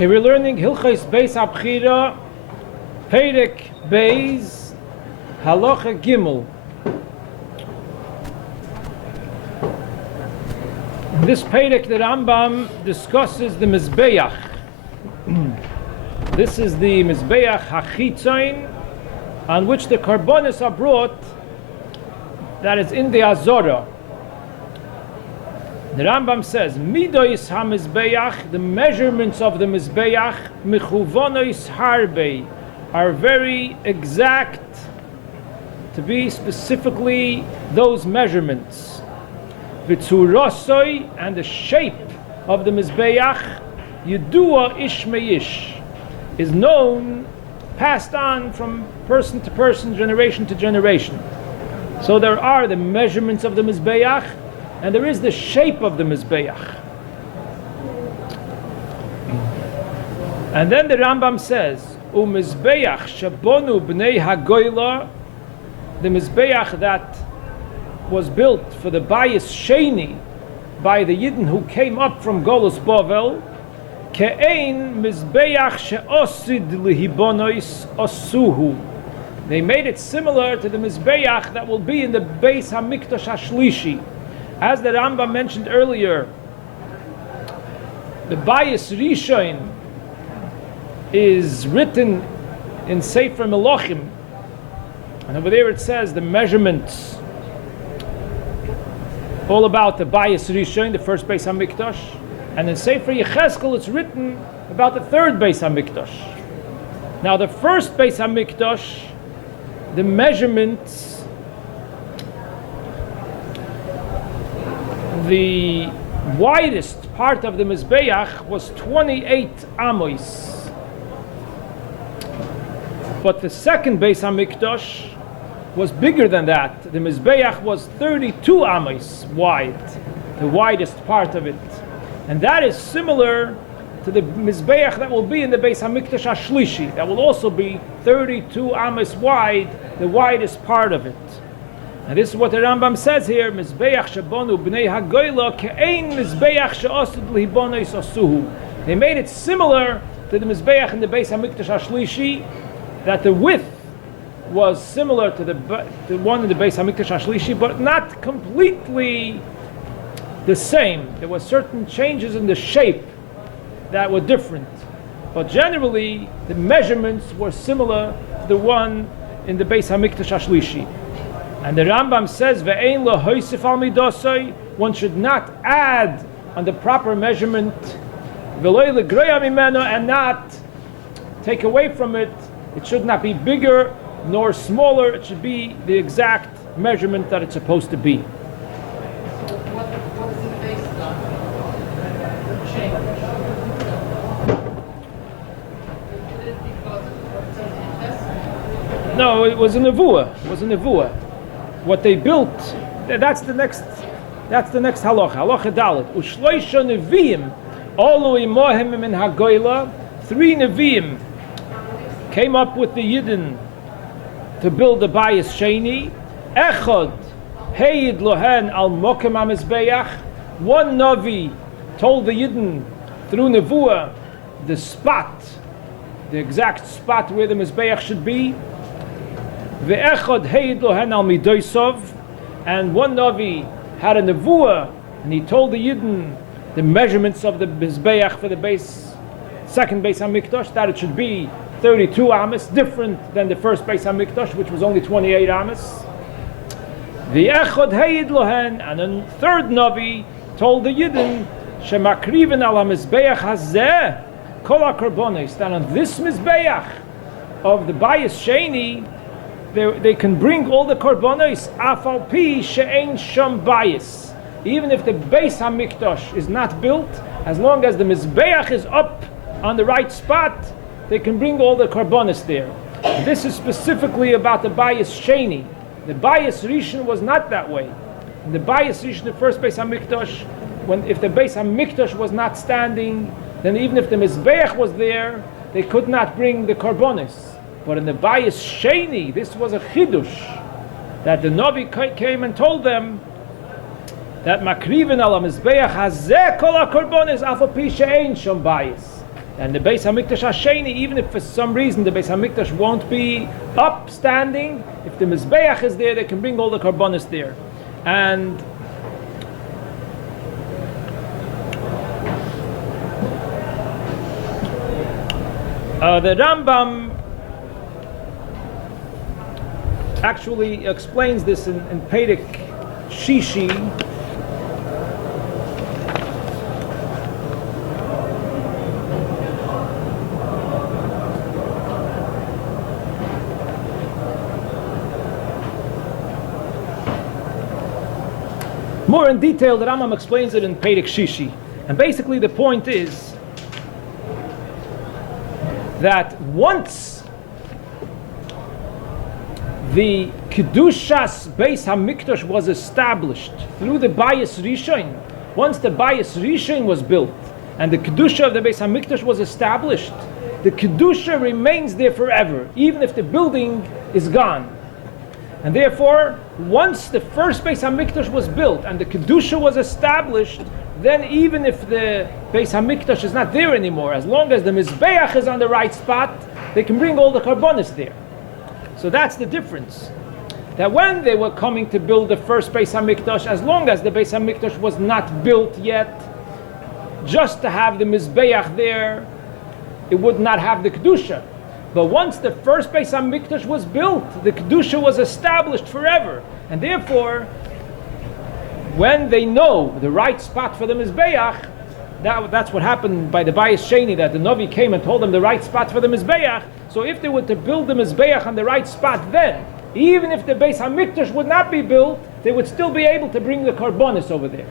Okay, we're learning Hilchos Beis Habechira, Perek Beis, Halacha Gimel. In this Perek, the Rambam discusses the Mizbeach. This is the Mizbeach HaChitzoin, on which the Karbonis are brought, that is in the Azorah. The Rambam says, Midois HaMizbeach, the measurements of the Mizbeach, Mechuvonois Harbe, are very exact, to be specifically those measurements. V'tzurosoi, and the shape of the Mizbeach, Yedua Ish Meish, is known, passed on from person to person, generation to generation. So there are the measurements of the Mizbeach, and there is the shape of the Mizbeach. And then the Rambam says, Mizbeach shabonu b'nei hagoyla, the Mizbeach that was built for the Bayis Sheni by the Yidden who came up from Golus Bavel, ke'ein Mizbeach she'osid lihibonois osuhu. They made it similar to the Mizbeach that will be in the Beis Hamikdash HaShlishi. As the Rambam mentioned earlier, the Bayis Rishon is written in Sefer Melachim, and over there it says the measurements, all about the Bayis Rishon, the first Beis Hamikdash, and in Sefer Yechezkel it's written about the third Beis Hamikdash. Now the first Beis Hamikdash, the measurements, the widest part of the Mizbeach was 28 amos. But the second Beis HaMikdash was bigger than that. The Mizbeach was 32 amos wide, the widest part of it. And that is similar to the Mizbeach that will be in the Beis HaMikdash HaShlishi. That will also be 32 amos wide, the widest part of it. And this is what the Rambam says here: Mizbeach shabonu b'nei hagoyla ke'ein Mizbeach she'osid lihibonois osuhu. They made it similar to the Mizbeach in the Beis Hamikdash HaShlishi, that the width was similar to the one in the Beis Hamikdash HaShlishi, but not completely the same. There were certain changes in the shape that were different, but generally the measurements were similar to the one in the Beis Hamikdash HaShlishi. And the Rambam says, "Ve'ein lo hoysif al midosai." One should not add on the proper measurement, ve'lo legroya mimeno, and not take away from it. It should not be bigger nor smaller. It should be the exact measurement that it's supposed to be. What is it based on? Change. No, it was a nevuah. It was a nevuah. What they built, that's the next halacha. Halacha dalet. Ushloisha neviim, olu imohem min hagoyla. 3 neviim came up with the Yidden to build the Bayis Sheni. Echad heyid lohen al mokem hamizbeach. One navi told the Yidden through nevuah the spot, the exact spot where the mizbeach should be. Ve'echad heyid lohen al midoisov, and one navi had a nevuah, and he told the Yidden the measurements of the mizbeach for the second Beis Hamikdash, that it should be 32 amos, different than the first Beis Hamikdash, which was only 28 amos. Ve'echad heyid lohen, and a third navi told the Yidden shemakriven al hamizbeach hazeh kol hakarbonos, that on this mizbeach of the Bayis Sheni, they can bring all the korbanos, afal pi she'ein sham bayis. Even if the Beis Hamikdash is not built, as long as the Mizbeach is up on the right spot, they can bring all the korbanos there. This is specifically about the Bayis Sheni. The Bayis Rishon was not that way. In the Bayis Rishon, the first Beis Hamikdash, if the Beis Hamikdash was not standing, then even if the Mizbeach was there, they could not bring the korbanos. But in the Bayis Sheni, this was a chidush, that the Navi came and told them that makriven ala mizbeach hazeh kol hakorbanos afa pi she'ein shom bayis. And the Beis Hamikdash Hasheni, even if for some reason the Beis Hamikdash won't be upstanding, if the Mizbeach is there, they can bring all the karbonis there. And the Rambam actually explains this in Perek Shishi. More in detail, the Rambam explains it in Perek Shishi. And basically the point is that once the Kedushas Beis HaMikdash was established through the Bayis Rishon, once the Bayis Rishon was built and the Kedusha of the Beis HaMikdash was established, the Kedusha remains there forever, even if the building is gone. And therefore, once the first Beis HaMikdash was built and the Kedusha was established, then even if the Beis HaMikdash is not there anymore, as long as the Mizbeach is on the right spot, they can bring all the karbonis there. So that's the difference. That when they were coming to build the first Beis HaMikdash, as long as the Beis HaMikdash was not built yet, just to have the Mizbeach there, it would not have the Kedusha. But once the first Beis HaMikdash was built, the Kedusha was established forever. And therefore, when they know the right spot for the Mizbeach, that's what happened by the Bayis Sheni, that the Navi came and told them the right spot for the Mizbeach. So if they were to build the Mizbeach on the right spot then, even if the Beis HaMikdash would not be built, they would still be able to bring the karbonis over there.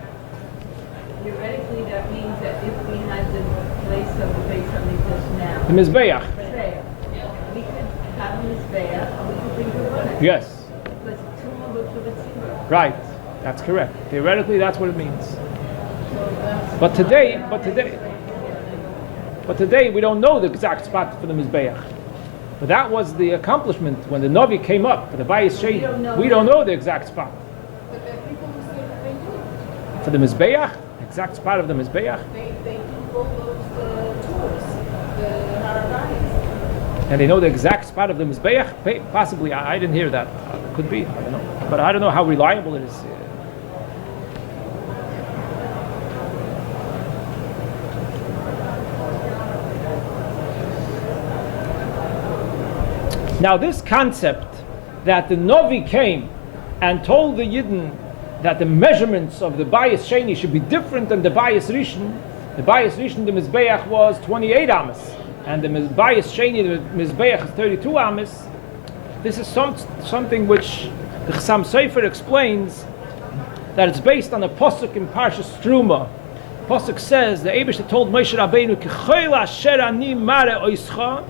Theoretically, that means that if we had the place of the Beis HaMikdash now, The Mizbeach. we could have the Mizbeach, and we could bring the karbonis. Yes. Because Tumah looks for the tzibur. Right. That's correct. Theoretically, that's what it means. So that's But today, we don't know the exact spot for the Mizbeach. But that was the accomplishment when the Navi came up for the Bayis Sheni. We don't know the exact spot. But there are people who say that they do. For the Mizbeach, exact spot of the Mizbeach. They do all those tours, the Harabais. And they know the exact spot of the Mizbeach? Possibly, I didn't hear that. Could be, I don't know. But I don't know how reliable it is. Now this concept that the Navi came and told the Yidden that the measurements of the Bayis Sheni should be different than the Bayis Rishon. The Bayis Rishon, the Mizbeach was 28 Amas, and the Bayis Sheni, the Mizbeach is 32 Amas. This is something which the Chassam Sofer explains that it's based on a pasuk in Parshas Truma. Pasuk says the Eibishter told Moshe Rabbeinu, "K'choil asher ani mare oischa."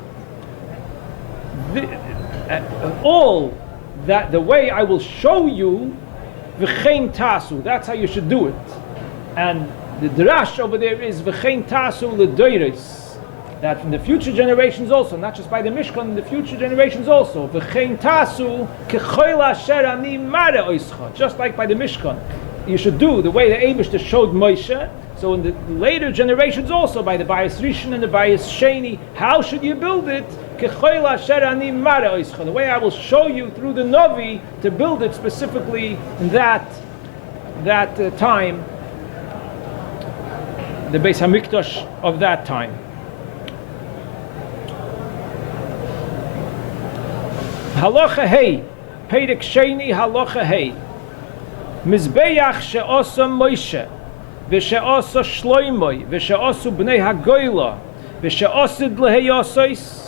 All that the way I will show you, v'chein tasu. That's how you should do it. And the drash over there is v'chein tasu l'doiris. That from the future generations also, not just by the Mishkan, the future generations also. V'chein tasu k'choil asher ani mare oischa. Just like by the Mishkan, you should do the way the Eibishter showed Moshe. So in the later generations also, by the Bayis Rishon and the Bayis Sheni, how should you build it? The way I will show you through the Navi to build it specifically in that time, the Beis HaMikdash of that time. Halacha Hey, Perek Sheni Halacha Hey, Mizbeach she'osa Moshe, v'she'osa Shloimoi, v'she'osu bnei hagoyla, v'she'osid leheyosos.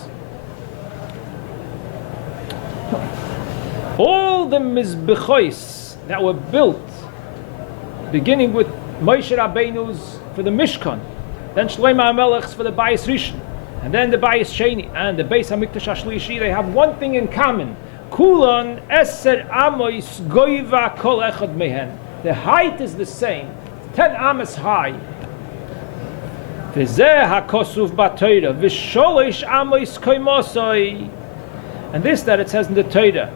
All the mizbechois that were built, beginning with Moshe Rabbeinu's for the Mishkan, then Shlomo HaMelech's for the Bayis Rishon, and then the Bayis Sheni, and the Beis HaMikdash HaShlishi, they have one thing in common. Kulan eser amois goiva kol echad mehen. The height is the same, 10 amos high. V'zeh hakosuf b'Torah, v'sholish amos koimosoi. And this that it says in the Torah,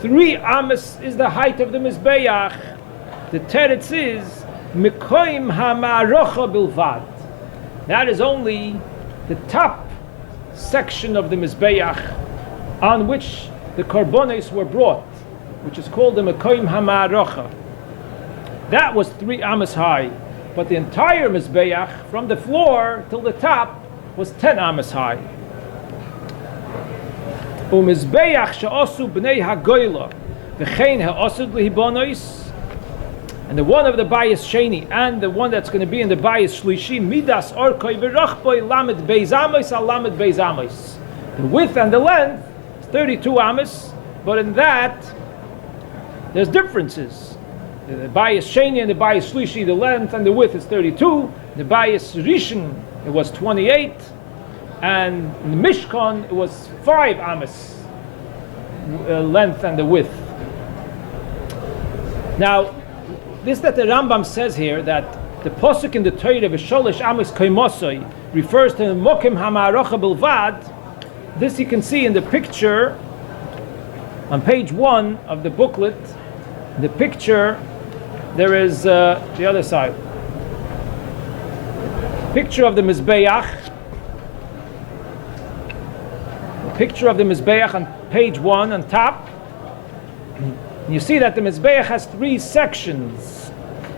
3 amos is the height of the Mizbeach. The teretz is Mikoim ha'ma'arocha bilvad. That is only the top section of the Mizbeach on which the Karbonos were brought, which is called the Mekoim HaMa'arocha. That was 3 amas high, but the entire Mizbeach, from the floor till the top, was 10 amas high. Umizbeach she'osu bnei hagoyla v'chein ha'osud lihibonos, and the one of the Bayis Sheni and the one that's going to be in the Bayis Shlishi, midas orkoi v'rachboi lamed beis amos al lamed beis amos. The width and the length is 32 amas, but in that there's differences. The Bayis Sheni and the Bayis Shlishi, the length and the width is 32. The Bayis Rishon, it was 28. And in the Mishkan, it was 5 amas length and the width. Now, this that the Rambam says here, that the posuk in the Torah, v'sholish amas koimosoi, refers to the mokim ha'ma'arocha bilvad. This you can see in the picture on page 1 of the booklet. The picture, there is the other side. Picture of the Mizbeach. Picture of the Mizbeach on page 1 on top. You see that the Mizbeach has 3 sections.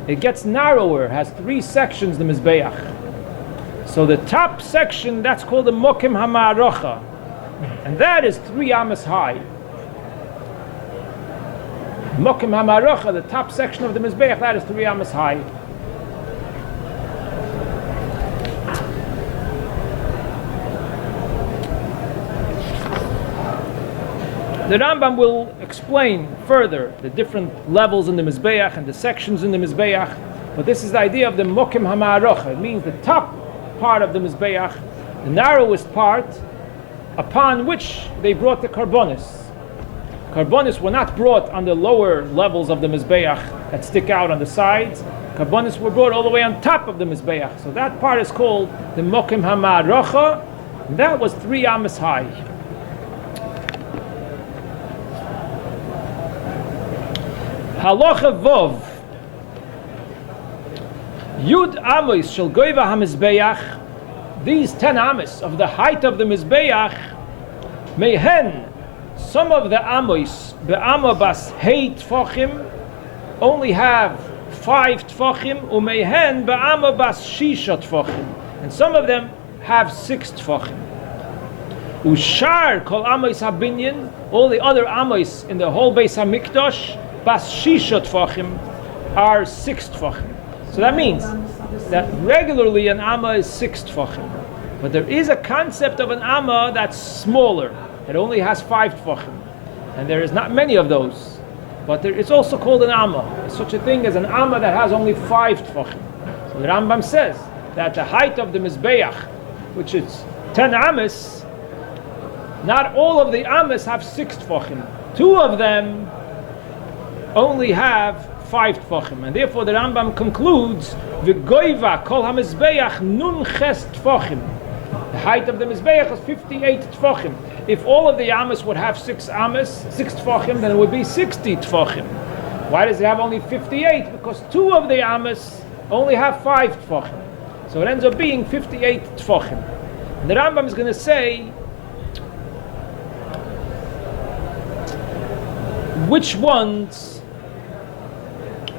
It gets narrower, has 3 sections, the Mizbeach. So the top section, that's called the Mokim HaMa'arocha. And that is 3 amas high. Mokim HaMa'arocha, the top section of the Mizbeach, that is 3 amas high. The Rambam will explain further the different levels in the Mizbeach and the sections in the Mizbeach, but this is the idea of the Mokim HaMa'arocha. It means the top part of the Mizbeach, the narrowest part, upon which they brought the Karbonos. Karbonos were not brought on the lower levels of the Mizbeach that stick out on the sides. Karbonos were brought all the way on top of the Mizbeach. So that part is called the Mokim HaMa'arocha, and that was 3 amas high. Halacha Vov. Yud Amos shel goiva hamizbeach. These 10 amos of the height of the mizbeach. Mehen, some of the amos be'ama bas hei tfachim only have 5 tfachim. Umehen be'ama bas shisha tfachim, and some of them have 6 tfachim. Ushar kol amos habinyan, all the other amos in the whole Beis Hamikdash, bas shisha tfachim, are 6 tfachim. So that means that regularly an amma is 6 tfachim, but there is a concept of an amma that's smaller. It only has 5 tfachim, and there is not many of those. But it's also called an amma. There's such a thing as an amma that has only 5 tfachim. So the Rambam says that the height of the mizbeach, which is 10 amas, not all of the amas have 6 tfachim. 2 of them only have 5 tfachim, and therefore the Rambam concludes v'goiva kol hamizbeach nun ches tfachim. The height of the mizbeach is 58 tfachim. If all of the amas would have 6 tfachim, then it would be 60 tfachim. Why does it have only 58? Because 2 of the amas only have 5 tfachim, so it ends up being 58 tfachim. And the Rambam is going to say which ones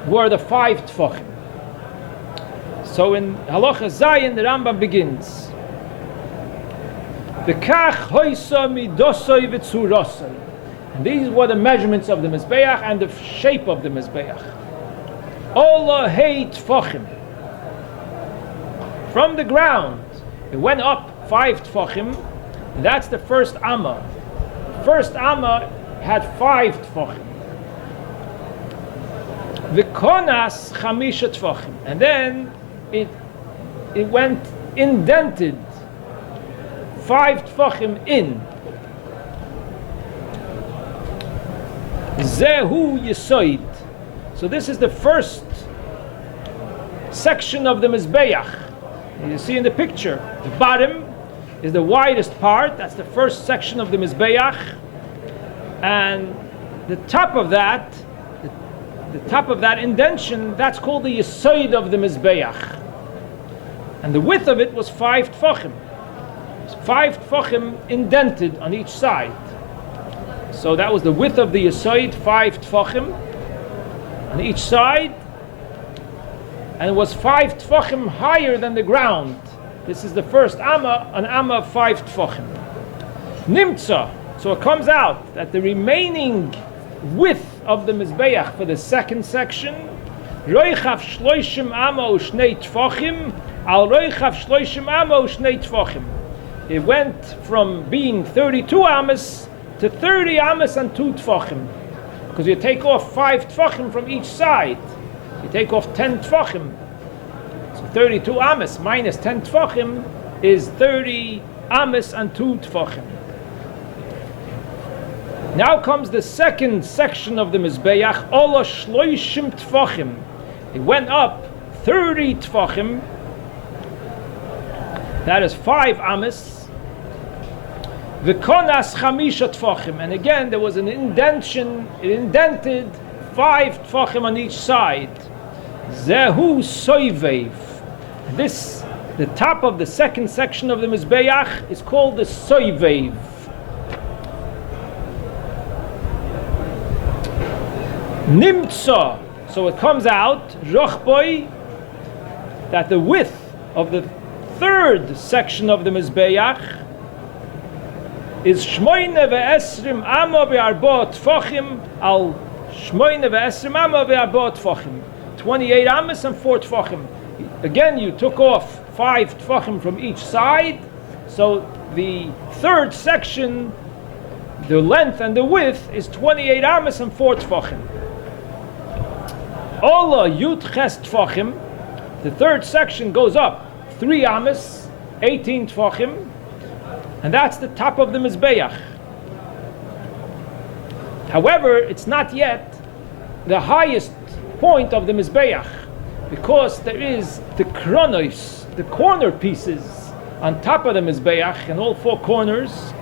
were the 5 tfachim. So in Halacha Zayin, the Rambam begins, V'kach hoisa midosoi v'tzurosoi. And these were the measurements of the Mizbeach and the shape of the Mizbeach. Ola hei tfachim. From the ground, it went up 5 tfachim, and that's the first amma. The first amma had 5 tfachim. V'konas chamisha tfachim, and then it went indented 5 tfachim in. Zehu yisoid. So this is the first section of the mizbeach. You see in the picture, the bottom is the widest part. That's the first section of the mizbeach, and the top of that. The top of that indention, that's called the yisoid of the mizbeach, and the width of it was 5 tfachim. 5 tfachim indented on each side. So that was the width of the Yesod, 5 tfachim on each side, and it was 5 tfachim higher than the ground. This is the first amma, an amma of 5 tfachim. Nimtza, so it comes out that the remaining width of the Mizbeach for the second section, Roichav shloishim amma ushnei tfachim, al roichav shloishim amma ushnei tfachim. It went from being 32 amas to 30 amas and 2 tfachim. Because you take off 5 tfachim from each side. You take off 10 tfachim. So 32 amas minus 10 tfachim is 30 amas and 2 tfachim. Now comes the second section of the Mizbeach, Ola shloishim tfachim. It went up 30 tfachim. That is 5 amas. V'konas chamisha tfachim. And again, there was an indentation. It indented 5 tfachim on each side. Zehu soivev. This, the top of the second section of the Mizbeach, is called the soivev. Nimtza. So it comes out, rochboi, that the width of the third section of the Mizbeach is shmoine ve'esrim amma ve'arba tfachim al shmoine ve'esrim amma ve'arba tfachim. 28 amas and 4 tfachim. Again, you took off 5 tfachim from each side, so the third section, the length and the width, is 28 amas and 4 tfachim. Ola yud ches tfachim. The third section goes up 3 amas, 18 tfachim, and that's the top of the Mizbeach. However, it's not yet the highest point of the Mizbeach, because there is the kronos, the corner pieces on top of the Mizbeach in all 4 corners,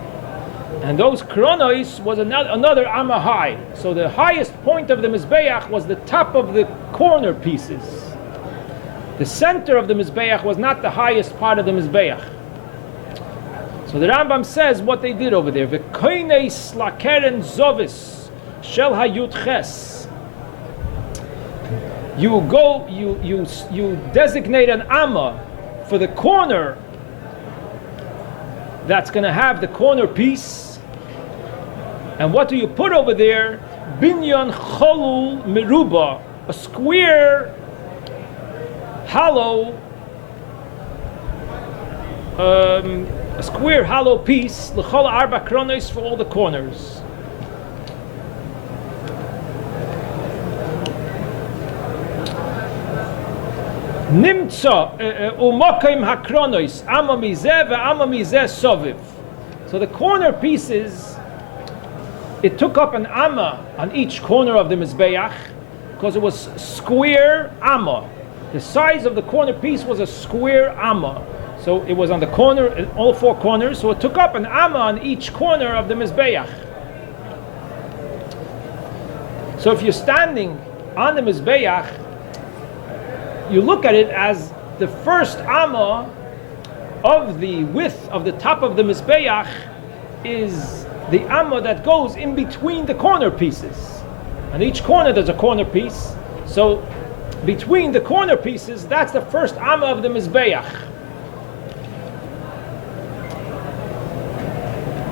and those kronos was another amma high. So the highest point of the Mizbeach was the top of the corner pieces. The center of the Mizbeach was not the highest part of the Mizbeach. So the Rambam says what they did over there. V'koines lakeren zovis shel hayut ches. You designate an amma for the corner that's going to have the corner piece. And what do you put over there? Binyan cholul meruba, a square, hollow, piece, l'chol arba kronos, for all the corners. Nimtza umokim hakronos amma mizeh ve'amma mizeh soviv. So the corner pieces, it took up an amma on each corner of the Mizbeach, because it was square amma. The size of the corner piece was a square amma. So it was on the corner, in all 4 corners, so it took up an amma on each corner of the Mizbeach. So if you're standing on the Mizbeach, you look at it as the first amma of the width of the top of the Mizbeach is the amma that goes in between the corner pieces. On each corner there's a corner piece. So between the corner pieces, that's the first amma of the Mizbeach.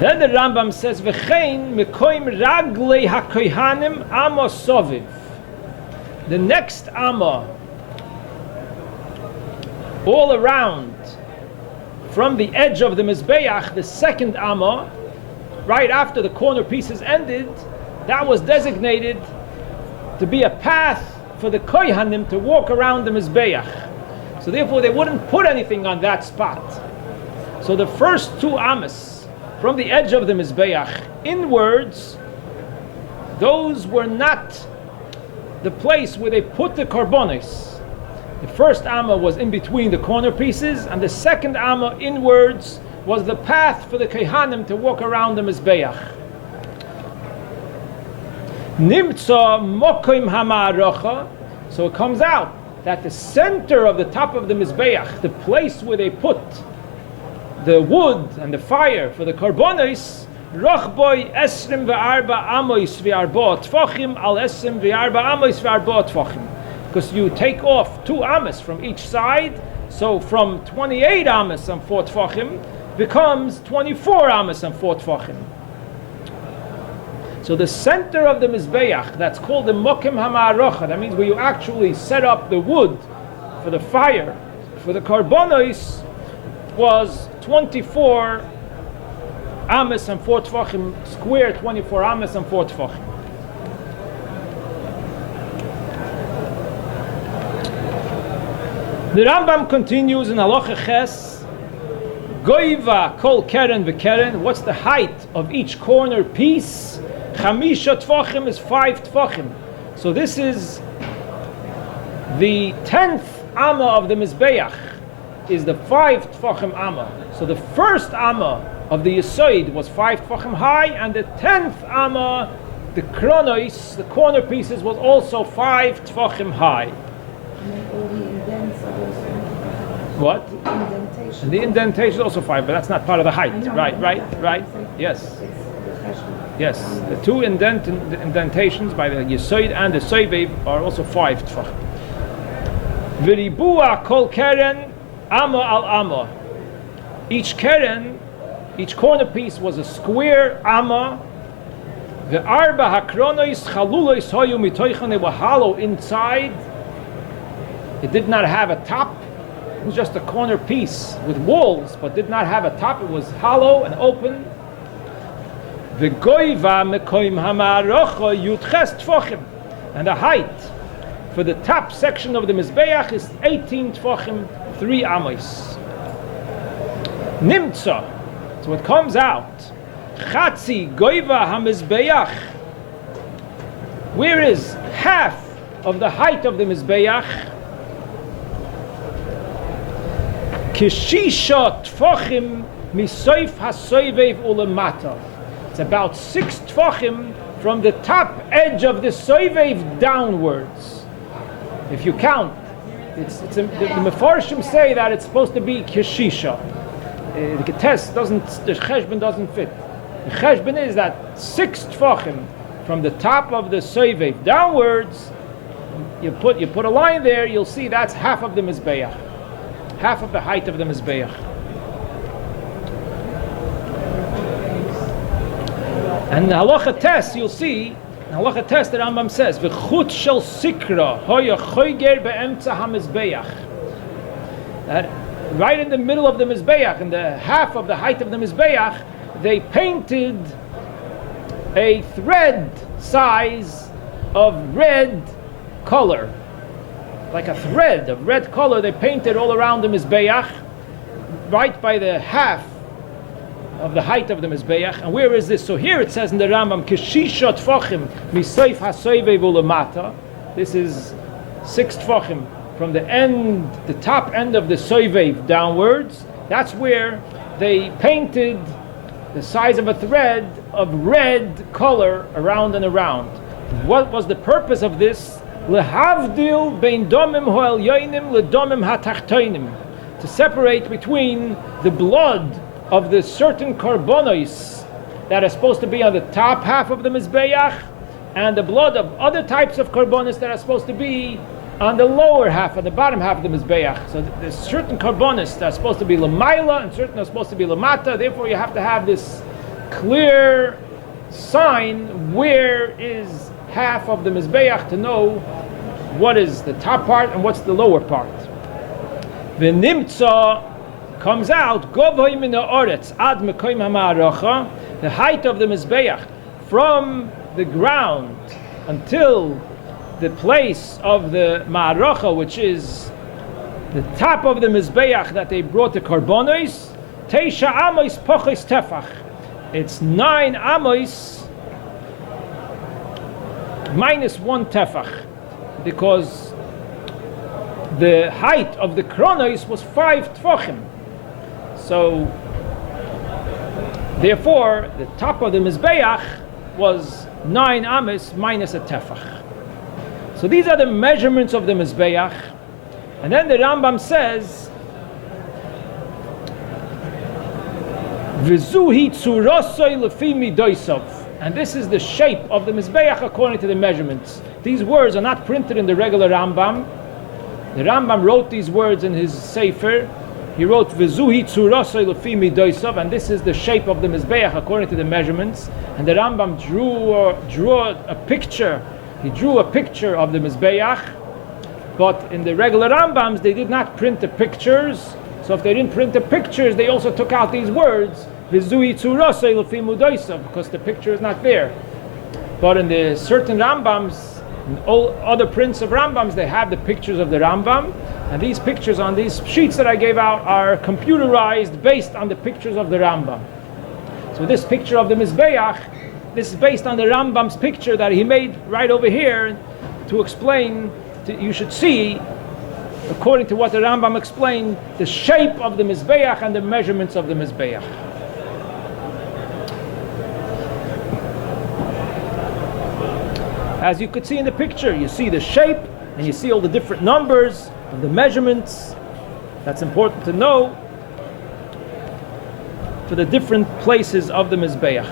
Then the Rambam says, V'chein mekoim raglei hakohanim amma soviv. The next amma, all around, from the edge of the Mizbeach, the second amma, right after the corner pieces ended, that was designated to be a path for the kohanim to walk around the Mizbeach. So therefore they wouldn't put anything on that spot. So the first 2 amas, from the edge of the Mizbeach inwards, those were not the place where they put the korbanos. The first amma was in between the corner pieces, and the second amma inwards was the path for the kohanim to walk around the Mizbeach. Nimtza mokim hama'aracha. So it comes out that the center of the top of the Mizbeach, the place where they put the wood and the fire for the karbonos, rochboi esrim ve'arba amos ve'arba tfachim al esrim ve'arba amos ve'arba tfachim. Because you take off 2 amos from each side, so from 28 amos and 4 tfachim becomes 24 amos and 4 tfachim. So the center of the Mizbeach, that's called the Mokim HaMa'arocha, that means where you actually set up the wood for the fire, for the karbonos, was 24 amos and 4 tfachim, square 24 amos and 4 tfachim. The Rambam continues in Halacha Ches, Goiva kol keren v'keren, what's the height of each corner piece? Chamisha tfachim is 5 tfachim. So this is the 10th amma of the Mizbeach, is the 5 tfachim amma. So the first amma of the Yesod was 5 tfachim high, and the 10th amma, the kronos, the corner pieces, was also 5 tfachim high. And all the indents are also What? the indentation. And the indentation is also 5, but that's not part of the height. Right. Yes. Yes, the 2 indentations by the Yesod and the Soivev are also 5 tfachim. V'ribua kol keren amma al amma. Each keren, each corner piece was a square amma. The arba hakronos chalulos hoyu mitoichan, they were hollow inside. It did not have a top. It was just a corner piece with walls, but did not have a top. It was hollow and open. The goiva mekoim hamarocha yutches tfachim, and the height for the top section of the mizbeach is 18 tfachim, 3 amos. Nimtza, so it comes out. Chatzi goiva hamizbeach. Where is half of the height of the mizbeach? Kishisha tfachim misoif hasoivev ulemata. It's about 6 tfachim from the top edge of the soivev downwards. If you count, the Mefarshim say that it's supposed to be kishisha. The test doesn't, the cheshbon doesn't fit. The cheshbon is that 6 tfachim from the top of the soivev downwards. You put a line there, you'll see that's half of the mizbeach, half of the height of the mizbeach. And the halacha test, you'll see, the halacha test that Rambam says, v'chut shel sikra hoya choyger be'emtza hamizbeach. That right in the middle of the mizbeach, in the half of the height of the mizbeach, they painted a thread size of red color, like a thread of red color. They painted all around the mizbeach, right by the half of the height of the mizbeach. And where is this? So here it says in the Rambam, kishisha tfachim misoif hasoivev ulemata. This is 6 tfachim from the end, the top end of the soivev downwards. That's where they painted the size of a thread of red color around and around. What was the purpose of this? Lehavdil bein domim ho'elyonim ledomim hatachtoinim, to separate between the blood of the certain karbonos that are supposed to be on the top half of the mizbeach, and the blood of other types of karbonos that are supposed to be on the lower half, of the bottom half of the mizbeach. So there's certain karbonos that are supposed to be lamaila, and certain are supposed to be lamata. Therefore, you have to have this clear sign where is half of the mizbeach to know what is the top part and what's the lower part. V'nimtza comes out, Govoy min ha'oretz ad mekoim ha'ma'arocha, the height of the mizbeach from the ground until the place of the ma'arocha, which is the top of the mizbeach that they brought the karbonos, teisha amos pochos tefach. It's 9 amos minus 1 tefach, because the height of the kronos was 5 tfachim. So, therefore, the top of the mizbeach was 9 amos minus a tefach. So these are the measurements of the mizbeach. And then the Rambam says, V'zuhi tzurosoi lefi midoisov. And this is the shape of the Mizbeach according to the measurements. These words are not printed in the regular Rambam. The Rambam wrote these words in his Sefer. He wrote V'zuhi tzurosoi lefi midoisov, and this is the shape of the Mizbeach according to the measurements. And the Rambam drew a picture. He drew a picture of the Mizbeach, but in the regular Rambams they did not print the pictures. So if they didn't print the pictures, they also took out these words, V'zui tzurosei lefi mudoisav, because the picture is not there. But in the certain Rambams, in all other prints of Rambams, they have the pictures of the Rambam, and these pictures on these sheets that I gave out are computerized based on the pictures of the Rambam. So this picture of the Mizbeach, this is based on the Rambam's picture that he made right over here to explain, you should see, according to what the Rambam explained, the shape of the Mizbeach and the measurements of the Mizbeach. As you could see in the picture, you see the shape and you see all the different numbers of the measurements. That's important to know for the different places of the Mizbeach.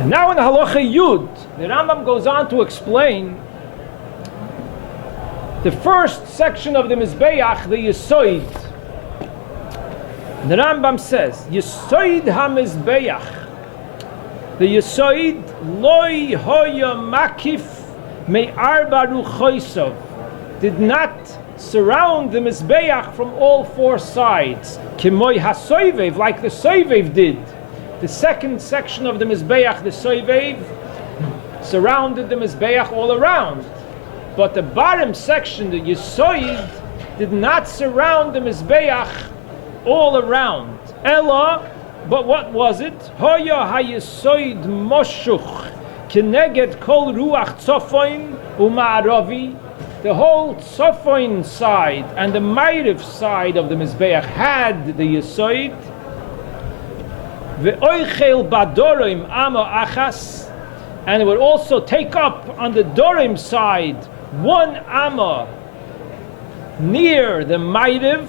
And now in Halacha Yud, the Rambam goes on to explain the first section of the Mizbeach, the Yesoid. The Rambam says, Yesoid ha-Mizbeach. The Yesoid loy hoya makif me'arba ruchoisov, did not surround the Mizbeach from all four sides. Kimoy ha-Soivev, like the Soivev did. The second section of the Mizbeach, the Soivev, surrounded the Mizbeach all around. But the bottom section, the Yesoid, did not surround the Mizbeach all around. Ella, but what was it? Hoya ha-Yesoid moshuch keneged kol ruach tzofoin u'ma'aravi. The whole tzofoin side and the ma'ariv side of the Mizbeach had the Yesoid. Ve'oichel badorim amo achas, and it would also take up on the dorim side one amma near the ma'ariv,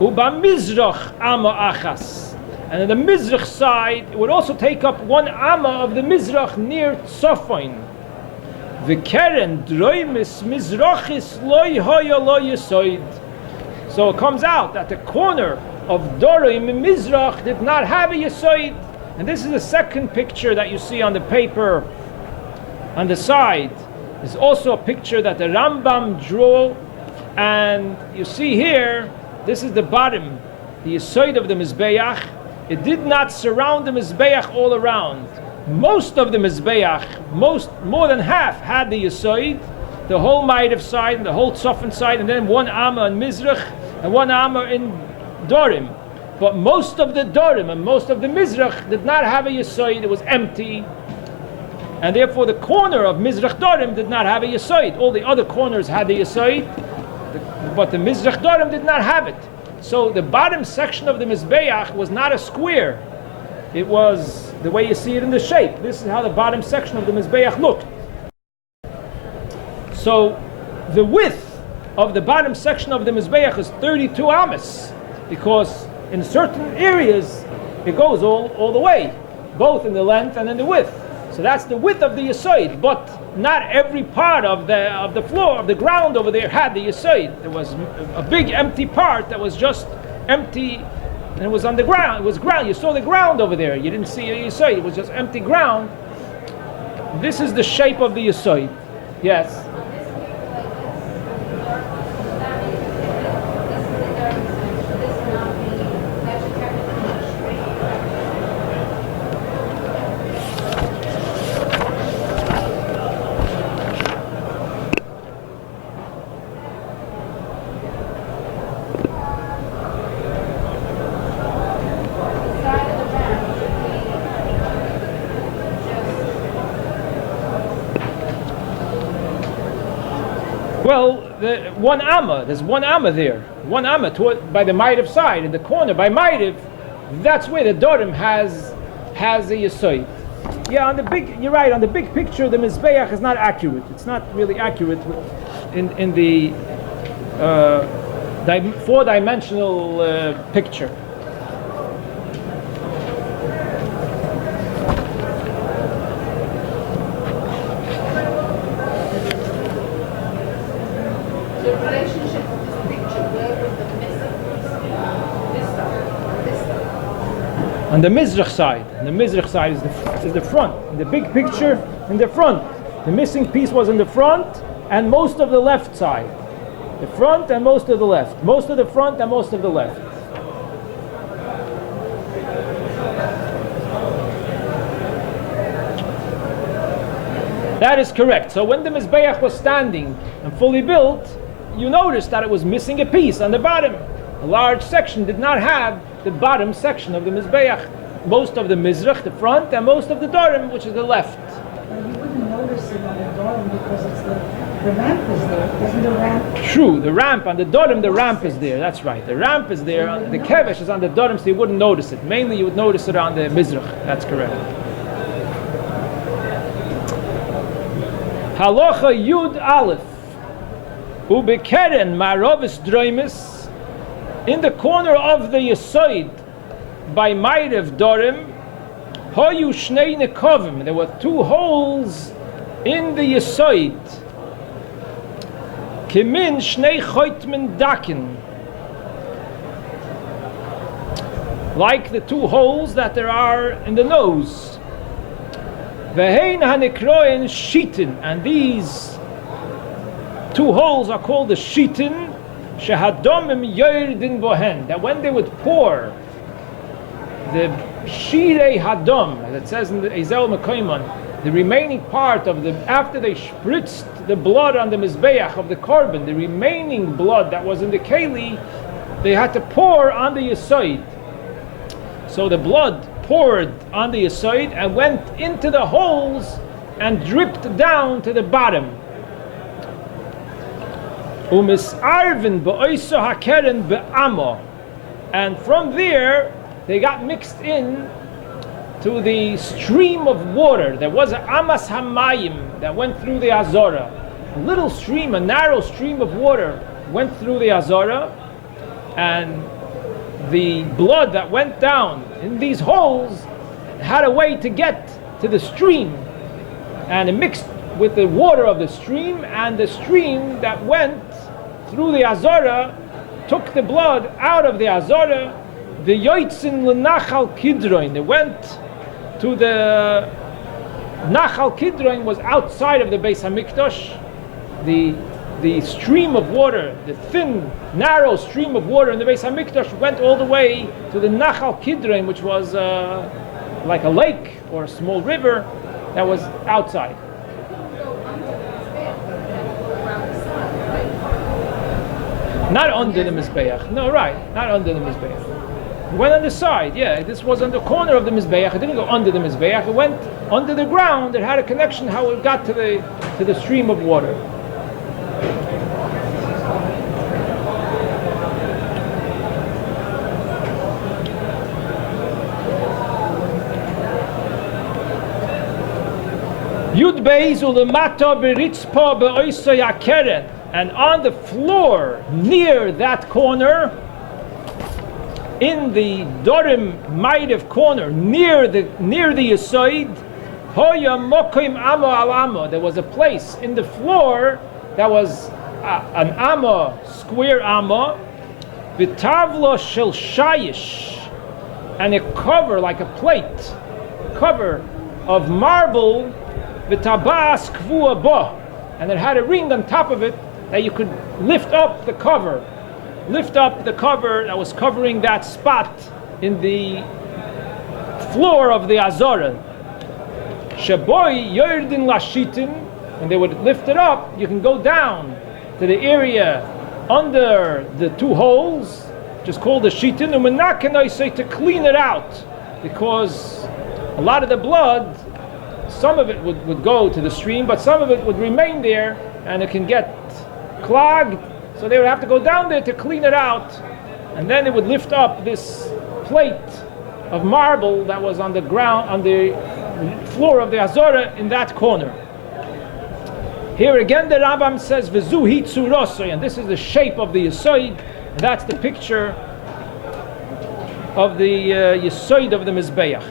uba mizrach amma achas, and on the mizrach side it would also take up one amma of the mizrach near tzofoin. V'keren droimis mizrachis loy hoya lo yesoid. So it comes out that the corner of Dorim and Mizrach did not have a Yesoid. And this is the second picture that you see on the paper on the side. There's also a picture that the Rambam drew, and you see here, this is the bottom, the Yesoid of the Mizbeach. It did not surround the Mizbeach all around. Most of the Mizbeach, more than half, had the Yesoid, the whole Ma'ariv side and the whole Tzofan side, and then one Amma in Mizrach and one Amma in Dorim. But most of the Dorim and most of the Mizrach did not have a Yesoid. It was empty, and therefore the corner of Mizrach Dorim did not have a Yesoid. All the other corners had the Yesoid, but the Mizrach Dorim did not have it. So the bottom section of the Mizbeach was not a square. It was the way you see it in the shape. This is how the bottom section of the Mizbeach looked. So the width of the bottom section of the Mizbeach is 32 amas, because in certain areas it goes all the way, both in the length and in the width. So that's the width of the Yesoid, but not every part of the floor, of the ground over there had the Yesoid. There was a big empty part that was just empty, and it was on the ground. It was ground. You saw the ground over there. You didn't see a Yesoid. It was just empty ground. This is the shape of the Yesoid. Yes. Well, one amma, there's one amma there. One amma by the Ma'ariv side, in the corner by Ma'ariv, that's where the Dorim has a Yesoid. Yeah, on the big, you're right, on the big picture, the Mizbeach is not accurate. It's not really accurate in the four-dimensional picture. The relationship of this picture, where was the missing piece? This side. On the Mizrach side. The Mizrach side is the front. The big picture in the front. The missing piece was in the front and most of the left side. The front and most of the left. Most of the front and most of the left. That is correct. So when the Mizbeach was standing and fully built, you notice that it was missing a piece on the bottom. A large section did not have the bottom section of the Mizbeach. Most of the Mizrach, the front, and most of the Dorim, which is the left. You wouldn't notice it on the Dorim because it's the ramp is there. Isn't the ramp? True, the ramp on the Dorim, the ramp is there. That's right. The ramp is there. The Kevesh is on the Dorim, so you wouldn't notice it. Mainly you would notice it on the Mizrach. That's correct. Halacha Yud Aleph. Ubekeren Maravis Droimis. In the corner of the Yesoid, by Ma'ariv Dorim, Hoyu Shnei Nekovim. There were two holes in the Yesoid. Kimin Shnei Choitmen Dakin. Like the two holes that there are in the nose. Vehein hanikroin shitin, and these two holes are called the shitin, shehadomim yoردin bohen, that when they would pour the shirei hadom, as it says in the Ezel Mekoimon, the remaining part of the, after they spritzed the blood on the mizbeach of the korban, the remaining blood that was in the keli, they had to pour on the yesoid. So the blood poured on the yesoid and went into the holes and dripped down to the bottom. Umisarvin be'oiso hakeren be'amo, and from there they got mixed in to the stream of water. There was an amas hamayim that went through the Azora. A little stream, a narrow stream of water went through the Azora, and the blood that went down in these holes had a way to get to the stream, and it mixed with the water of the stream, and the stream that went through the Azora took the blood out of the Azora. The yoitzin l'nachal kidroin, they went to the Nachal Kidron, was outside of the Beis Hamikdash. The stream of water, the thin, narrow stream of water in the Beis Hamikdash went all the way to the Nachal Kidron, which was like a lake or a small river that was outside. Not under the Mizbeach. No, right, not under the Mizbeach. It went on the side, yeah. This was on the corner of the Mizbeach. It didn't go under the Mizbeach. It went under the ground. It had a connection how it got to the stream of water. Yud Beis ulemata beritzpa beoisa yakeren, and on the floor near that corner, in the Dorim Ma'ariv corner, near the Yesoid, Hoya Mokim Amo al Amo, there was a place in the floor that was an Amo, square Amo, Vitavlo Shel Shayish, and a cover, like a plate, cover of marble, Vitabas Kvua Bo, and it had a ring on top of it that you could lift up the cover that was covering that spot in the floor of the Azora. Shaboy Yerdin Lashitin, and they would lift it up, you can go down to the area under the two holes, which is called the Shitin, and say to clean it out, because a lot of the blood, some of it would go to the stream, but some of it would remain there, and it can get clogged. So they would have to go down there to clean it out, and then they would lift up this plate of marble that was on the ground, on the floor of the Azora in that corner. Here again the Rambam says, V'zu hi tzurosoy, and this is the shape of the Yesoid, And that's the picture of the Yesod of the Mizbeach.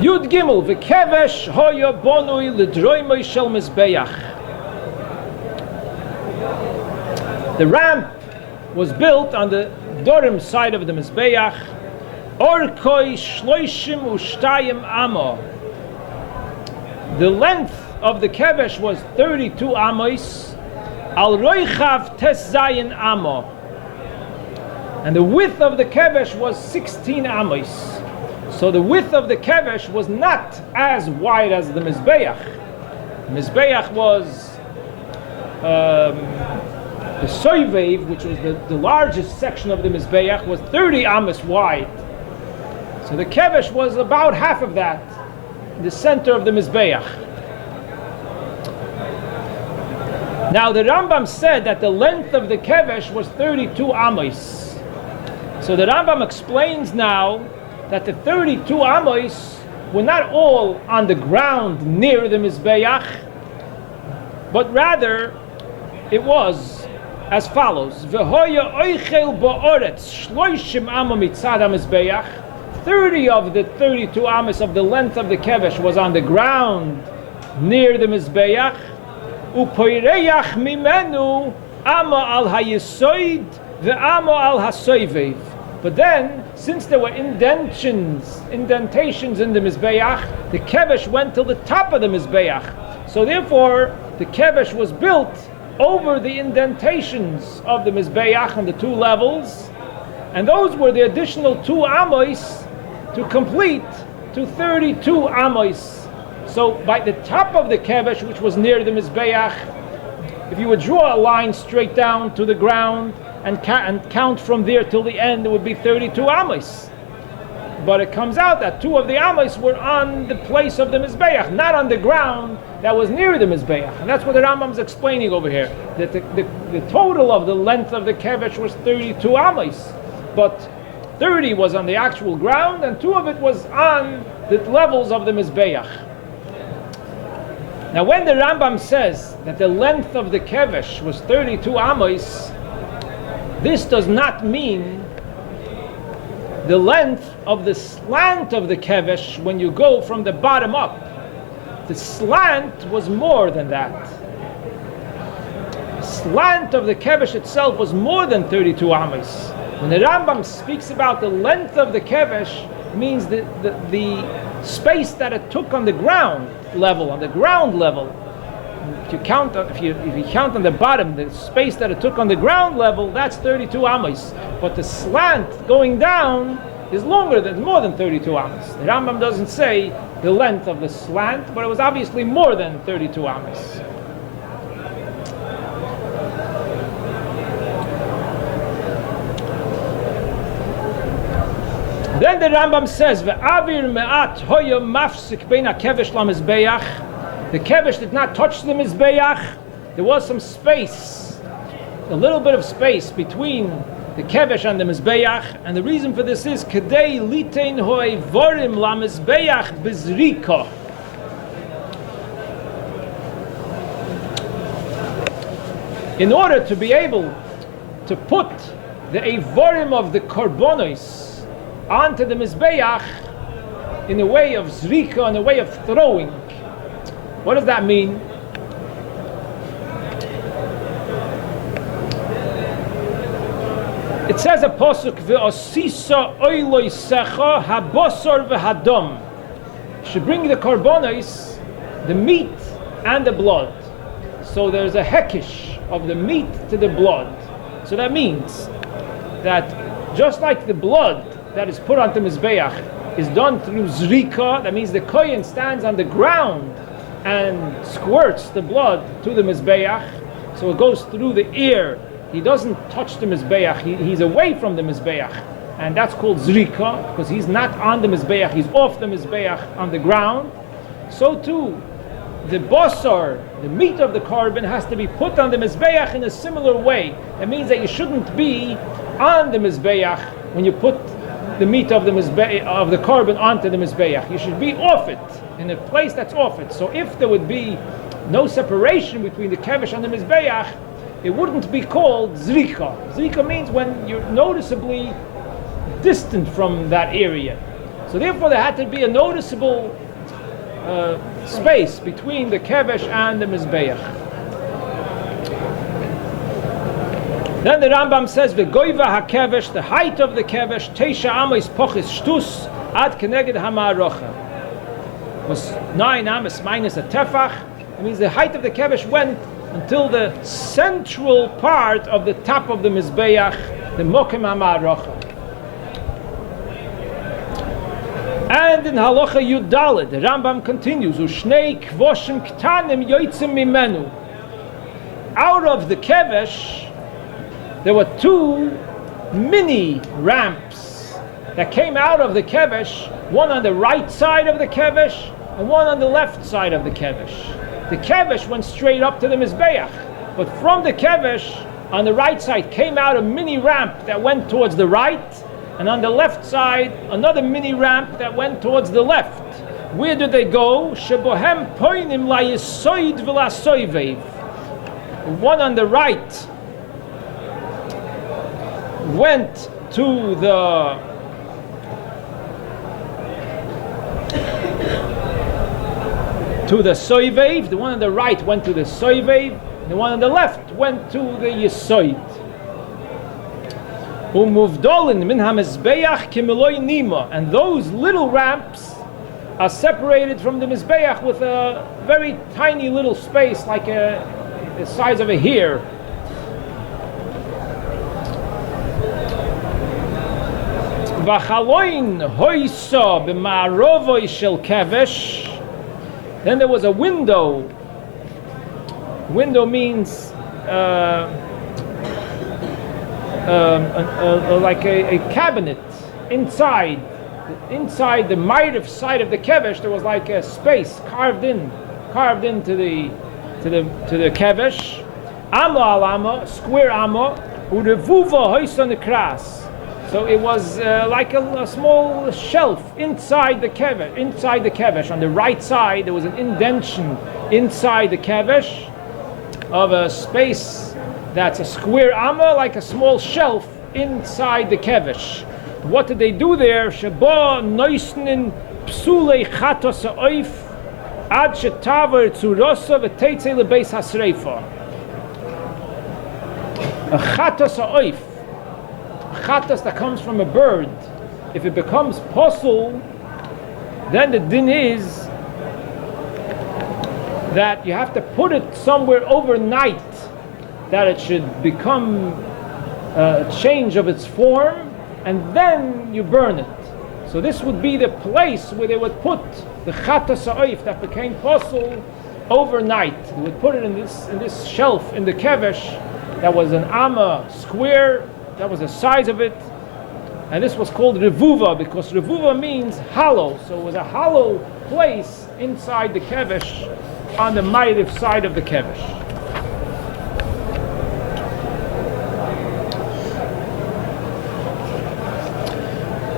Yud Gimel, v'kevesh hoya bonui l'droimoi shel Mizbeach. The ramp was built on the Dorim side of the Mizbeach. Orkoi shloishim ushtayim amo. The length of the kevesh was 32 amos. Al roichav tes zayin amo. And the width of the kevesh was 16 amos. So the width of the kevesh was not as wide as the Mizbeach. The Mizbeach was the soivev, which was the largest section of the Mizbeach, was 30 amos wide. So the kevesh was about half of that, in the center of the Mizbeach. Now the Rambam said that the length of the kevesh was 32 amos. So the Rambam explains now that the 32 amos were not all on the ground near the Mizbeach, but rather it was as follows: V'hoya oichel ba'oretz shloishim amo mitzad ha-Mizbeach. 30 of the 32 amos of the length of the kevesh was on the ground near the Mizbeach. Upoireyach mimenu amo al hayesoid ve'amo al hasoivev. But then, since there were indentations in the Mizbeach, the kevesh went till the top of the Mizbeach. So therefore, the kevesh was built over the indentations of the Mizbeach on the two levels, and those were the additional 2 amos to complete to 32 amos. So by the top of the kevesh, which was near the Mizbeach, if you would draw a line straight down to the ground and count from there till the end, it would be 32 amos. But it comes out that 2 of the amos were on the place of the Mizbeach, not on the ground that was near the Mizbeach. And that's what the Rambam is explaining over here, that the total of the length of the kevesh was 32 amos. But 30 was on the actual ground, and 2 of it was on the levels of the Mizbeach. Now when the Rambam says that the length of the kevesh was 32 amos, this does not mean the length of the slant of the kevesh when you go from the bottom up. The slant was more than that. The slant of the kevesh itself was more than 32 amos. When the Rambam speaks about the length of the kevesh, it means the space that it took on the ground level, If you count on the bottom, the space that it took on the ground level, that's 32 amos. But the slant going down is more than 32 amos. The Rambam doesn't say the length of the slant, but it was obviously more than 32 amos. Then the Rambam says, "Ve'avir me'at hoya mafsik bein hakevesh lamizbeach." The kevesh did not touch the Mizbeach. There was some space, a little bit of space between the kevesh and the Mizbeach, and the reason for this is kedei litein hoy vorim la Mizbeach bizrika. In order to be able to put the evorim of the korbonos onto the Mizbeach in a way of zrika, in a way of throwing. What does that mean? It says a pasuk, "Ve'osisa oiloi secha habosor ve'hadom." You should bring the korbanos, the meat and the blood. So there's a hekish of the meat to the blood. So that means that just like the blood that is put onto Mizbeach is done through zrika, that means the kohen stands on the ground and squirts the blood to the Mizbeach, so it goes through the ear. He doesn't touch the Mizbeach, he's away from the Mizbeach, and that's called zrika, because he's not on the Mizbeach, he's off the Mizbeach on the ground. So too, the basar, the meat of the korban, has to be put on the Mizbeach in a similar way. That means that you shouldn't be on the Mizbeach when you put the meat of the korban onto the mizbeach. You should be off it, in a place that's off it. So if there would be no separation between the kevesh and the mizbeach, it wouldn't be called zrika. Zrika means when you're noticeably distant from that area. So therefore there had to be a noticeable space between the kevesh and the mizbeach. Then the Rambam says, "V'goiva hakevesh," the height of the kevesh, teisha amos pochis shtus ad keneged hamarocha, was 9 amos minus a tefach. It means the height of the kevesh went until the central part of the top of the mizbeach, the mokem hamarocha. And in Halacha Yud Daled, the Rambam continues, "Ushnei kvoshim ktanim yoitzim mimenu." Out of the kevesh, there were 2 mini ramps that came out of the kevesh, one on the right side of the kevesh and one on the left side of the kevesh. The kevesh went straight up to the mizbeach, but from the kevesh on the right side came out a mini ramp that went towards the right, and on the left side another mini ramp that went towards the left. Where did they go? Shebohem poinim la yisoid v'la soivev. One on the right went to the soivev, the one on the right went to the soivev, the one on the left went to the yisoid. Umuvdolin min hamizbeach kimeloi nima, and those little ramps are separated from the mizbeach with a very tiny little space, like the size of a hair. V'chaloin hoisa b'ma'arovoi shel kevesh. Then there was a window. Window means like a cabinet inside the ma'ariv side of the kevesh. There was like a space carved into the kevesh. Amo al amo, square amo, urevuva hoisa nekras. So it was like a small shelf inside the kevesh. On the right side, there was an indention inside the kevesh of a space that's a square amma, like a small shelf inside the kevesh. What did they do there? Sheba noisnin psulei chatos ha'oif ad shetaver tzurosa v'teitzei lebeis hasreifa. A chatos ha'oif, chatas that comes from a bird, if it becomes possul, then the din is that you have to put it somewhere overnight, that it should become a change of its form, and then you burn it. So this would be the place where they would put the chatas ha'oif that became possul overnight. They would put it in this shelf in the kevesh that was an amma square. That was the size of it, and this was called revuva because revuva means hollow. So it was a hollow place inside the kevesh on the ma'ariv side of the kevesh.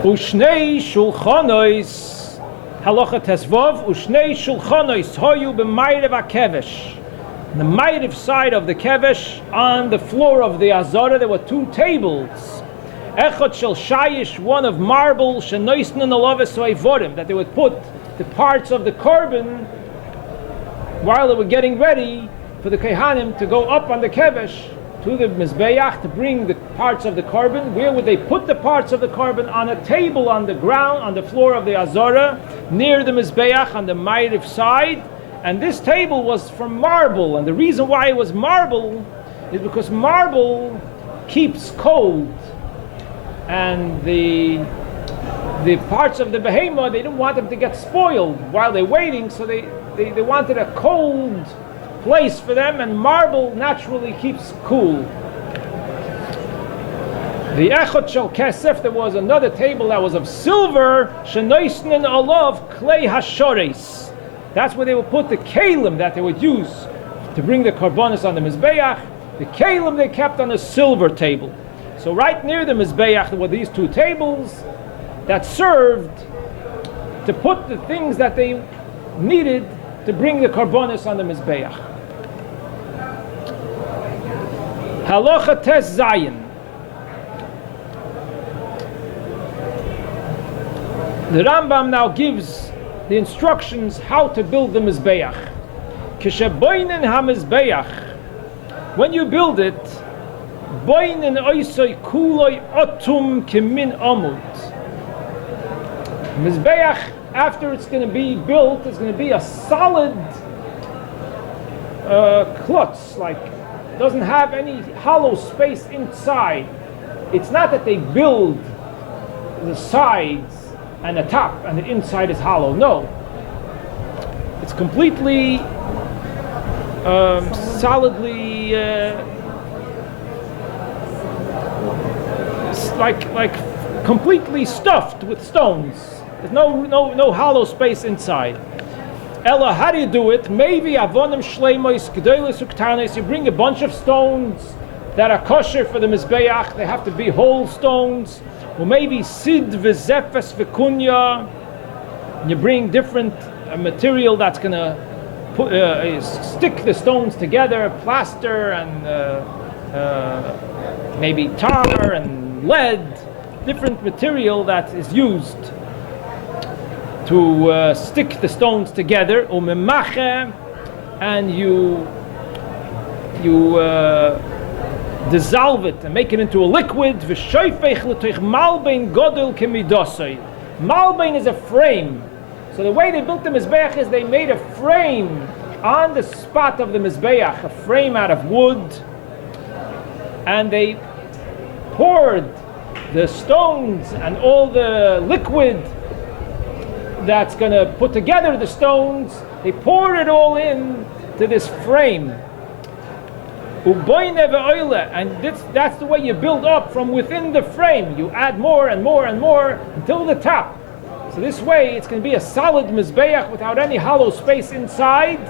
Ushnei shulchanois halacha tesvav ushnei shulchanois hoyu b'ma'ariv hakevesh. On the ma'ariv side of the kevesh, on the floor of the azara, there were 2 tables. Echad shel shayish, one of marble, shenoisnen alaves ha'avorim, that they would put the parts of the korban while they were getting ready for the kehanim to go up on the kevesh to the mizbeach to bring the parts of the korban. Where would they put the parts of the korban? On a table on the ground, on the floor of the azara, near the mizbeach on the ma'ariv side. And this table was from marble, and the reason why it was marble is because marble keeps cold, and the parts of the behemoth, they didn't want them to get spoiled while they're waiting, so they wanted a cold place for them, and marble naturally keeps cool. The echot shel kesef, there was another table that was of silver, shenoisnen alav klei hashores. That's where they would put the kalim that they would use to bring the karbonos on the mizbeach. The kalim they kept on a silver table. So right near the mizbeach there were these 2 tables, that served to put the things that they needed to bring the karbonis on the Mizbeach. Halacha Tes Zayin. The Rambam now gives the instructions how to build the Mizbeach. Kisheboinen ha-Mizbeach. When you build it, boinen oisoi kuloi otum kimin amud. Mizbeach, after it's going to be built, is going to be a solid klutz, like doesn't have any hollow space inside. It's not that they build the sides and the top and the inside is hollow. No. It's completely solidly like completely stuffed with stones. There's no hollow space inside. Ella, how do you do it? Maybe avonim shleimos gedolos uktanes. You bring a bunch of stones that are kosher for the mizbeach. They have to be whole stones. Or maybe sid v'zefes v'kunya. You bring different material that's going to stick the stones together, plaster and maybe tar and lead, different material that is used to stick the stones together. And you dissolve it and make it into a liquid. Malbein is a frame. So the way they built the Mizbeach is they made a frame on the spot of the Mizbeach, a frame out of wood, and they poured the stones and all the liquid that's going to put together the stones, they poured it all in to this frame. And that's the way you build up from within the frame. You add more and more and more until the top. So this way it's going to be a solid Mizbeach without any hollow space inside,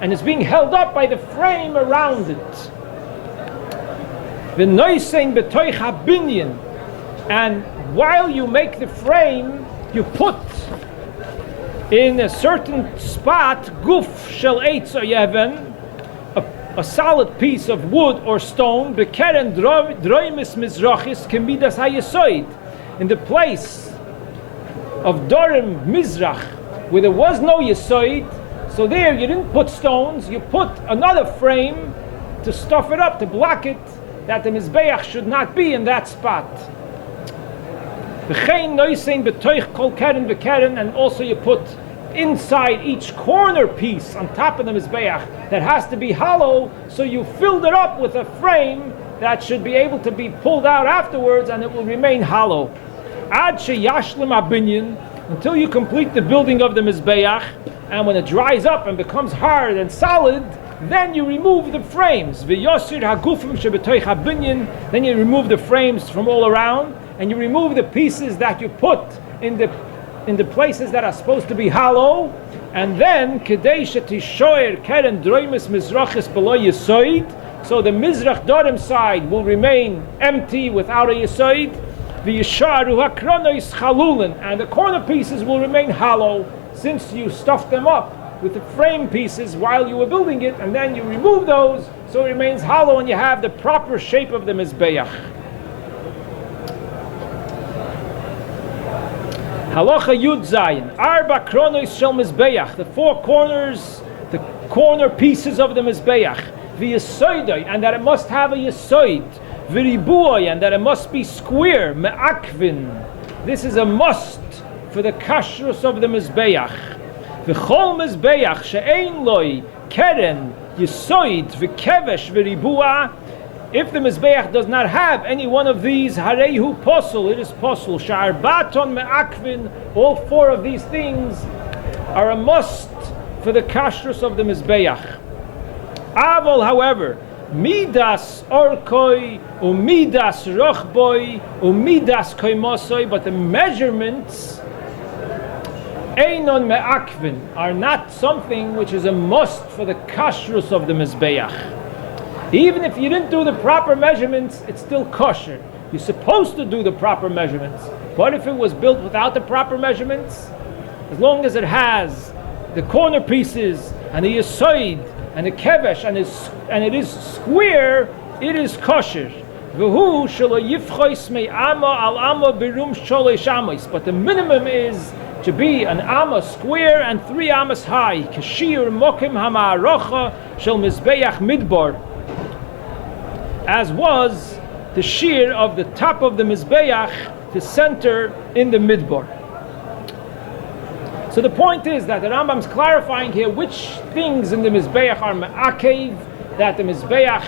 and it's being held up by the frame around it. And while you make the frame, you put in a certain spot guf shel eitz or yeven, a solid piece of wood or stone, bekeren droimis mizrachis kemidas hayesoid, in the place of Dorim Mizrach, where there was no Yesoid. So there you didn't put stones, you put another frame to stuff it up, to block it, that the Mizbeach should not be in that spot. And also you put inside each corner piece on top of the Mizbeach that has to be hollow, so you filled it up with a frame that should be able to be pulled out afterwards and it will remain hollow. Ad sheyashlim abinyan, until you complete the building of the Mizbeach, and when it dries up and becomes hard and solid, then you remove the frames. V'yosir hagufim shebetoich habinyan, then you remove the frames from all around, and you remove the pieces that you put in the places that are supposed to be hollow, and then kedei shetishoyer keren droimis mizrachis below yesoid, so the Mizrach Dorim side will remain empty without a yesoid. And the corner pieces will remain hollow, since you stuffed them up with the frame pieces while you were building it, and then you remove those, so it remains hollow and you have the proper shape of the Mizbeach. Halacha Yud Zayin, Arba Kronos Shel Mizbeach, the four corners, the corner pieces of the Mizbeach, V'Yesoidai, and that it must have a Yesoid, V'Ribuoi, and that it must be square, Me'akvin. This is a must for the kashrus of the Mizbeach. V'chol Mizbeach she'ein loi keren Yesoid v'kevesh v'ribua. If the Mizbeach does not have any one of these, harehu posel, it is posel. Sha'arbaton me'akvin, all four of these things are a must for the kashrus of the Mizbeach. Avol, however, midas orkoi, umidas rochboi, umidas koimosoi, but the measurements einon me'akvin are not something which is a must for the kashrus of the Mizbeach. Even if you didn't do the proper measurements, it's still kosher. you're supposed to do the proper measurements. But if it was built without the proper measurements, as long as it has the corner pieces and the yisoid and the kevesh and it is square, it is kosher. V'hu shelo yifchois me'ama al ama birum sholesh amos. But the minimum is to be an amma square and 3 amas high. Kashir mokim hama'arocha shel mizbeach midbar, as was the shear of the top of the mizbeach, the center in the midbar. So the point is that the Rambam's clarifying here which things in the mizbeach are me'akev, that the mizbeach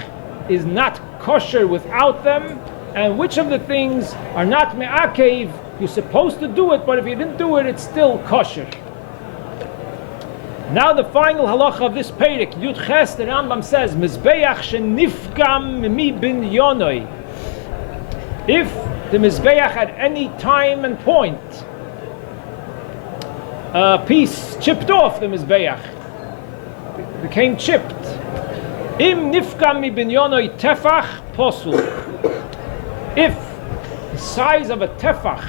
is not kosher without them, and which of the things are not me'akev, you're supposed to do it, but if you didn't do it, it's still kosher. Now the final halacha of this Perek, Yud Ches, the Rambam says, Mizbeach shenifgam mi bin yonoi. If the Mizbeach at any time and point, a piece chipped off the Mizbeach, became chipped. Im nifgam mi bin yonoi tefach posul. If the size of a tefach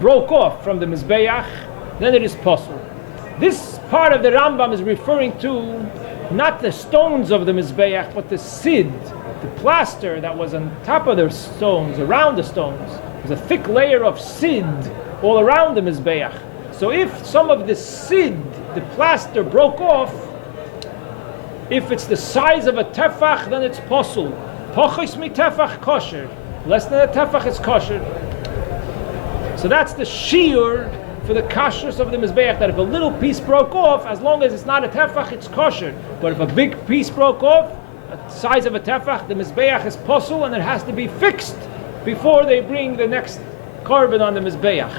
broke off from the Mizbeach, then it is possible. This part of the Rambam is referring to not the stones of the Mizbeach, but the sid, the plaster that was on top of the stones, around the stones. There's a thick layer of sid all around the Mizbeach. So if some of the sid, the plaster, broke off, if it's the size of a tefach, then it's possible. Pochis mi tefach kosher. Less than a tefach is kosher. So that's the shiur for the kashrus of the Mizbeach, that if a little piece broke off, as long as it's not a tefach, it's kosher. But if a big piece broke off, the size of a tefach, the Mizbeach is posul, and it has to be fixed before they bring the next korban on the Mizbeach.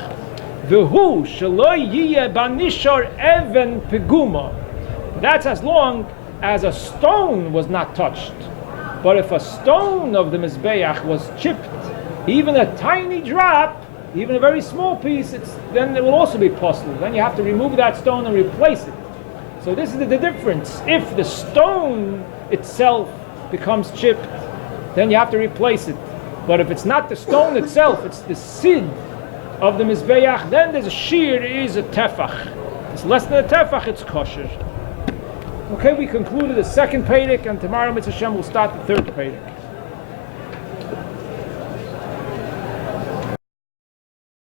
V'hu shelo yiyeh banishar even piguma. That's as long as a stone was not touched. But if a stone of the Mizbeach was chipped, even a tiny drop, even a very small piece, then it will also be possible. Then you have to remove that stone and replace it. So this is the difference. If the stone itself becomes chipped, then you have to replace it. But if it's not the stone itself, it's the sid of the Mizbeach, then there's a shear, is a tefach. It's less than a tefach, it's kosher. Okay, we concluded the second Perek, and tomorrow, Mitzvah Hashem, will start the third Perek.